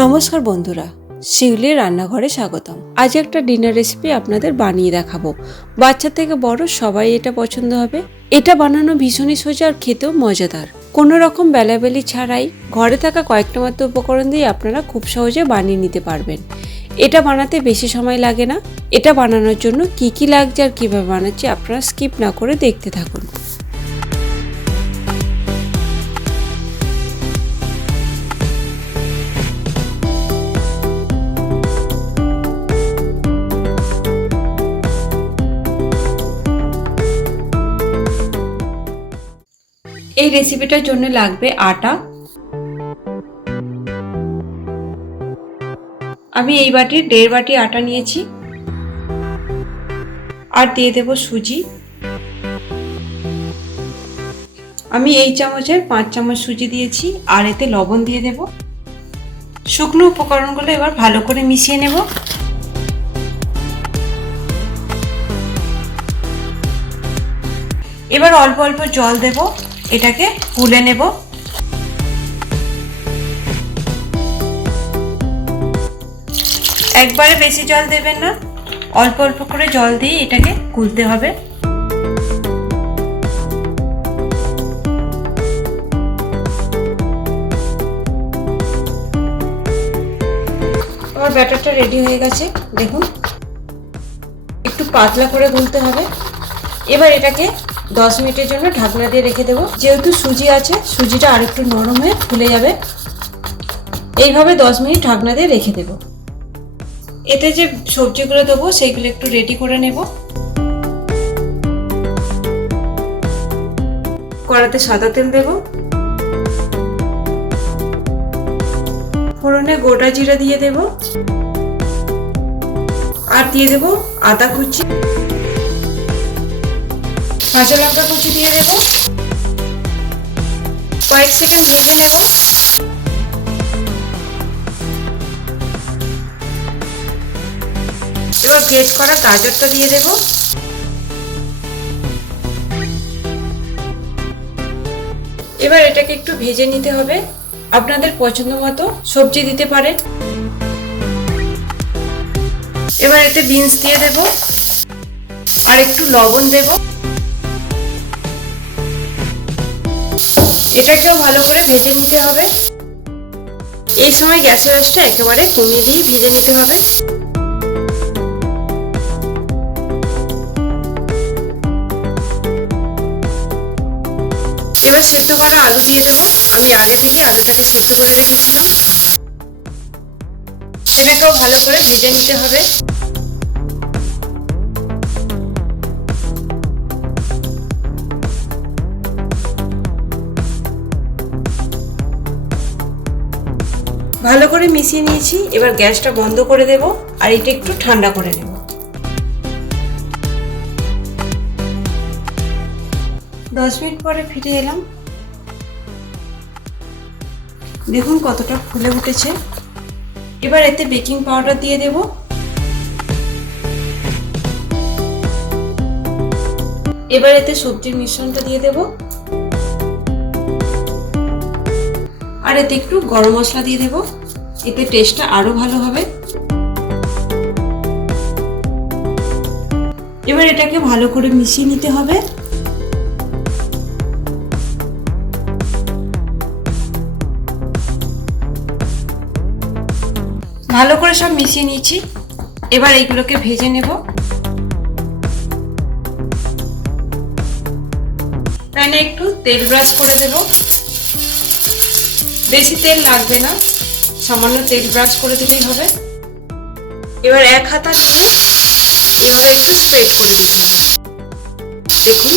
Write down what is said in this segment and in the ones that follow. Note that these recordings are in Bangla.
নমস্কার বন্ধুরা, শিউলির রান্নাঘরে স্বাগতম। আজ একটা ডিনার রেসিপি আপনাদের বানিয়ে দেখাবো। বাচ্চা থেকে বড় সবাই এটা পছন্দ হবে। এটা বানানো ভীষণই সোজা আর খেতেও মজাদার। কোনো রকম বেলাবেলি ছাড়াই ঘরে থাকা কয়েকটা মাত্র উপকরণ দিয়ে আপনারা খুব সহজে বানিয়ে নিতে পারবেন। এটা বানাতে বেশি সময় লাগে না। এটা বানানোর জন্য কি কি লাগছে আর কিভাবে বানাচ্ছি আপনারা স্কিপ না করে দেখতে থাকুন। এই রেসিপিটার জন্য লাগবে আটা। আমি এই বাটির 1.5 বাটি আটা নিয়েছি। আর দিয়ে দেব সুজি। আমি এই চামচের 5 চামচ সুজি দিয়েছি। আর এতে লবণ দিয়ে দেব। শুকনো উপকরণগুলো এবার ভালো করে মিশিয়ে নেব। এবার অল্প অল্প জল দেব। এটাকে গুলে নেব। একবারে বেশি জল দেবেন না, অল্প অল্প করে জল দিয়ে এটাকে গুলতে হবে। আমার ব্যাটারটা রেডি হয়ে গেছে, দেখুন একটু পাতলা করে গুলতে হবে। এবার এটাকে 10 মিনিটের জন্য ঢাকনা দিয়ে রেখে দেবো। যেহেতু সুজি আছে, সুজিটা আরেকটু নরম হয়ে ফুলে যাবে। এইভাবে 10 মিনিট ঢাকনা দিয়ে রেখে দেবো। এতে যে সবজিগুলো দেবো সেইগুলো একটু রেডি করে নেব। কড়াতে সাদা তেল দেব। ফোড়নে গোটা জিরা দিয়ে দেব। আর দিয়ে দেব আদা কুচি, কাঁচা লঙ্কা কুচি দিয়ে দেব। কয়েক সেকেন্ড ভেজে নেব। এবার গ্রেট করা গাজরটা দিয়ে দেব। এবার এটাকে একটু ভেজে নিতে হবে। আপনাদের পছন্দ মতো সবজি দিতে পারেন। এবার এতে বিনস দিয়ে দেব। আর একটু লবণ দেব। এটাকেও ভালো করে ভেজে নিতে হবে। এই সময় গ্যাসের আঁচটা একেবারে কমিয়ে দিয়ে ভেজে নিতে হবে। এবার সেদ্ধ করা আলু দিয়ে দেব। আমি আগে থেকে আলুটাকে সেদ্ধ করে রেখেছিলাম। এটাকেও ভালো করে ভেজে নিতে হবে। ভালো করে মিশিয়ে নিয়েছি। এবার গ্যাসটা বন্ধ করে দেব আর এটা একটু ঠান্ডা করে নেব। দশ মিনিট পরে ফিরে এলাম। দেখুন কতটা ফুলে উঠেছে। এবার এতে বেকিং পাউডার দিয়ে দেব। এবার এতে সবজির মিশ্রণটা দিয়ে দেব। আর এতে একটু গরম মশলা দিয়ে দেব। এতে টেস্টটা আরো ভালো হবে। এবার এটাকে ভালো করে মিশিয়ে নিতে হবে। ভালো করে সব মিশিয়ে নিয়েছি। এবার এইগুলোকে ভেজে নেব। প্যানে একটু তেল ব্রাশ করে দেব। বেশি তেল লাগবে না, সামান্য তেল ব্রাশ করে দিলেই হবে। এবার এক হাতা নিয়ে এভাবে একটু স্প্রেড করে দিতে হবে। দেখুন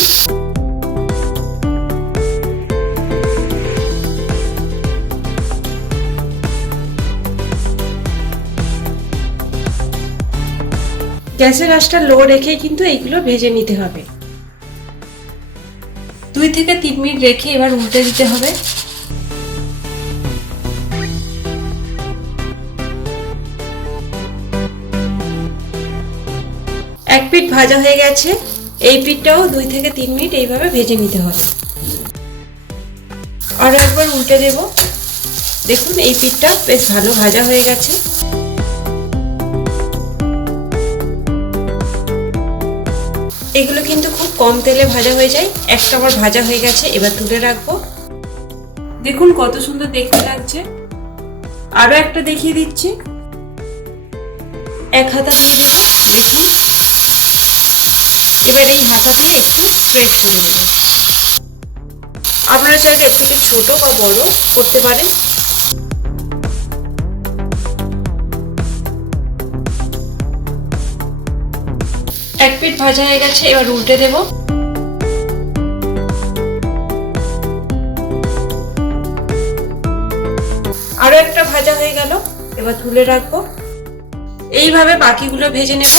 গ্যাসের আঁচটা লো রেখে কিন্তু এইগুলো ভেজে নিতে হবে। 2 থেকে 3 মিনিট রেখে এবার উল্টে দিতে হবে। এক পিঠ ভাজা হয়ে গেছে। এই পিঠটাও 2 থেকে 3 মিনিট এইভাবে ভেজে নিতে হবে। আরো একবার উল্টে দেব। দেখুন এই পিঠটা বেশ ভালো ভাজা হয়ে গেছে। এগুলো কিন্তু খুব কম তেলে ভাজা হয়ে যায়। একটা আমার ভাজা হয়ে গেছে, এবার তুলে রাখবো। দেখুন কত সুন্দর দেখতে লাগছে। আরো একটা দেখিয়ে দিচ্ছি। এক হাতা দিয়ে দেবো। দেখুন এবার এই হাতা দিয়ে একটু স্প্রেড করে দেবো। আপনারা চাইলে এর থেকে ছোট বা বড় করতে পারেন। এক পিঠ ভাজা হয়ে গেছে, এবার উল্টে দেব। আরো একটা ভাজা হয়ে গেল, এবার তুলে রাখবো। এইভাবে বাকিগুলো ভেজে নেব।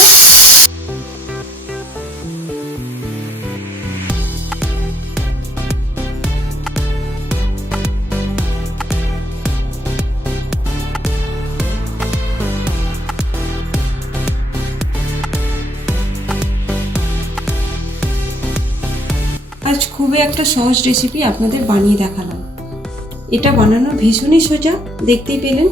আজ খুবই একটা সহজ রেসিপি আপনাদের বানিয়ে দেখালাম। এটা বানানো ভীষণই সোজা, দেখতেই পেলেন।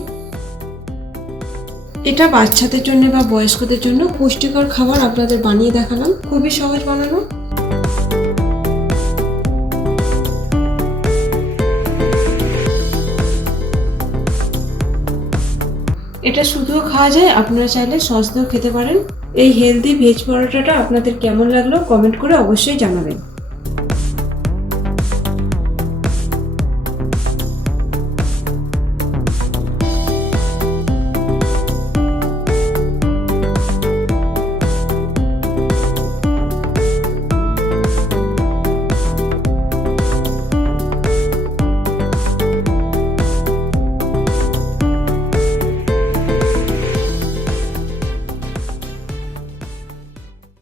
এটা বাচ্চাদের জন্য বা বয়স্কদের জন্য পুষ্টিকর খাবার আপনাদের বানিয়ে দেখালাম। খুবই সহজ বানানো। এটা শুধুও খাওয়া যায়, আপনারা চাইলে সস দিয়েও খেতে পারেন। এই হেলদি ভেজ পরোটাটা আপনাদের কেমন লাগলো কমেন্ট করে অবশ্যই জানাবেন।